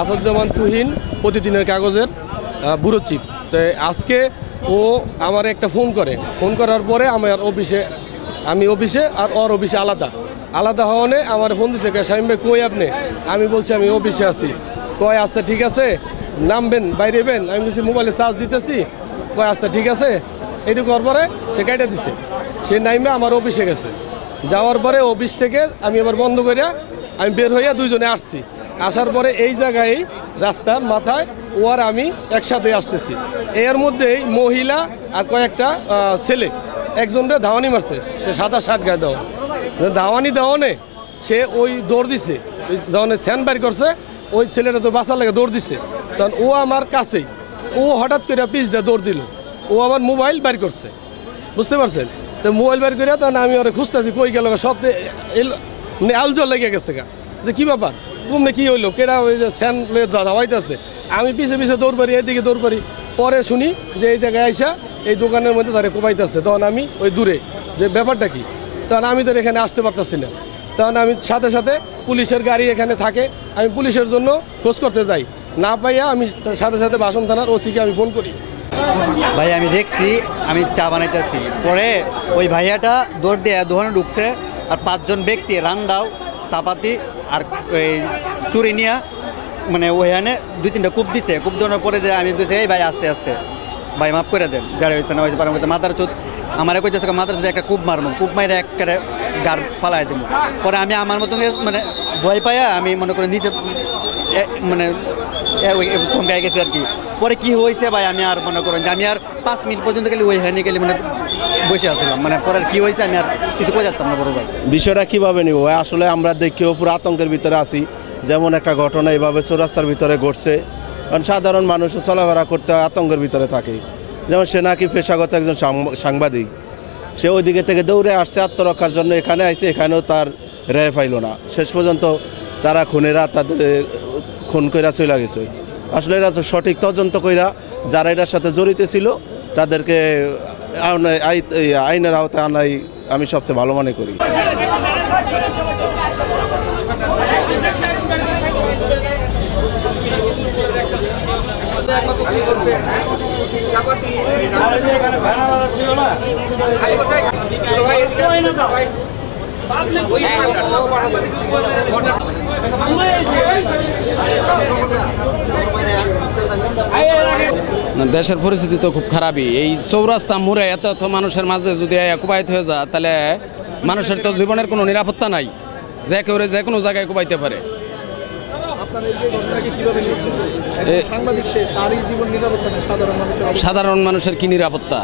আসাদুজ্জামান তুহিন প্রতিদিনের কাগজের bureau chief. তো আজকে ও আমার একটা ফোন করার পরে আমার আমি অফিসে আর ওর অফিসে আলাদা হওয়ানে আমার ফোন দিচ্ছে, শামীম ভাই কই আপনি? আমি বলছি আমি অফিসে আছি। কয় আচ্ছা ঠিক আছে, নামবেন বাইরেবেন? আমি বলছি মোবাইলে চার্জ দিতেছি। কয় আচ্ছা ঠিক আছে। এইটুকু করার পরে সে কাইটা দিছে। সে নাইমে আমার অফিসে গেছে। যাওয়ার পরে অফিস থেকে আমি আবার বন্ধ করিয়া আমি বের হইয়া দুইজনে আসছি। আসার পরে এই জায়গায় রাস্তার মাথায় ও আর আমি একসাথে আসতেছি। এর মধ্যেই মহিলা আর কয়েকটা ছেলে একজনরে ধাওয়ানি মারছে। সে 27-60 গায়ে ধাওয়ানি দেওয়ানে সে ওই দৌড় দিছে, ওই ধরনের স্যান্ড বাইর করছে। ওই ছেলেটা তো বাঁচার লাগে দৌড় দিছে, তখন ও আমার কাছেই ও হঠাৎ করে পিছ দিয়ে দৌড় দিল। ও আবার মোবাইল বাইর করছে, বুঝতে পারছেন? তো মোবাইল বাইর করে তখন আমি ওরা খুঁজতেছি কই গেল, সব মানে আলজল লেগে গেছে গা, যে কী ব্যাপার ঘুমনে কী হইলো, কেরা ওই যে স্যান্ড ধাওয়াইতেছে। আমি পিছে দৌড় পারি, এদিকে দৌড় পারি। পরে শুনি যে এই জায়গায় আইসা এই দোকানের মধ্যে তারা কোপাইতেছে। তখন আমি ওই দূরে যে ব্যাপারটা কি, তখন আমি তো এখানে আসতে পারতেছি না। তখন আমি সাথে পুলিশের গাড়ি এখানে থাকে, আমি পুলিশের জন্য খোঁজ করতে যাই। না পাইয়া আমি সাথে ভাষণ থানার ওসিকে আমি ফোন করি। ভাই আমি দেখছি, আমি চা বানাইতেছি, পরে ওই ভাইয়াটা দৌড় দিয়ে দোকানে ঢুকছে, আর 5 জন ব্যক্তি রান্দাও চাপাতি আর এই চুরি নিয়ে মানে ওইখানে 2-3টা কূপ দিছে। কূপ দেওয়ার পরে যে আমি বলছি এই ভাই আস্তে ভাই মাফ করে দেন, যারা হয়েছে না হয়েছে পারে মাথার চুত আমার কইতেছে মাথার চুত একটা কূপ মারবো, কূপ মাইরে একেবারে গার পালাই দেবো। পরে আমি আমার মতন মানে ভয় পাইয়া আমি মনে করি নিচে মানে থমকাই গেছে আর কি। পরে কি হয়েছে ভাই আমি আর মনে করেন যে আমি আর 5 মিনিট পর্যন্ত গেলে ওই হ্যানি গেলে মানে বসে আসছিলাম, মানে পরে কি হয়েছে আমি আর কিছু কই যাতাম না বড় ভাই। বিষয়টা কীভাবে নিব ভাই? আসলে আমরা দেখিও পুরো আতঙ্কের ভিতরে আছি। যেমন একটা ঘটনা এইভাবে চৌরাস্তার ভিতরে ঘটছে, কারণ সাধারণ মানুষ চলাফেরা করতে আতঙ্কের ভিতরে থাকে। যেমন সে নাকি পেশাগত একজন সাংবাদিক, সে ওই দিকে থেকে দৌড়ে আসছে আত্মরক্ষার জন্য, এখানে আইসে, এখানেও তার রেহাই পাইল না। শেষ পর্যন্ত তারা খুনেরা তাদের খুন কইরা চলে গেছে। আসলে এরা তো সঠিক তদন্ত কইরা যারা এটার সাথে জড়িত ছিল তাদেরকে আইনের আওতায় আনাই আমি সবচেয়ে ভালো মনে করি। দেশের পরিস্থিতি তো খুব খারাপই। এই চৌরাস্তা মোড়ে এত মানুষের মাঝে যদি কুবাইতে হয়ে যায়, তাহলে মানুষের তো জীবনের কোনো নিরাপত্তা নাই, যে কেউ যে কোনো জায়গায় কুবাইতে পারে। সাধারণ মানুষের কি নিরাপত্তা?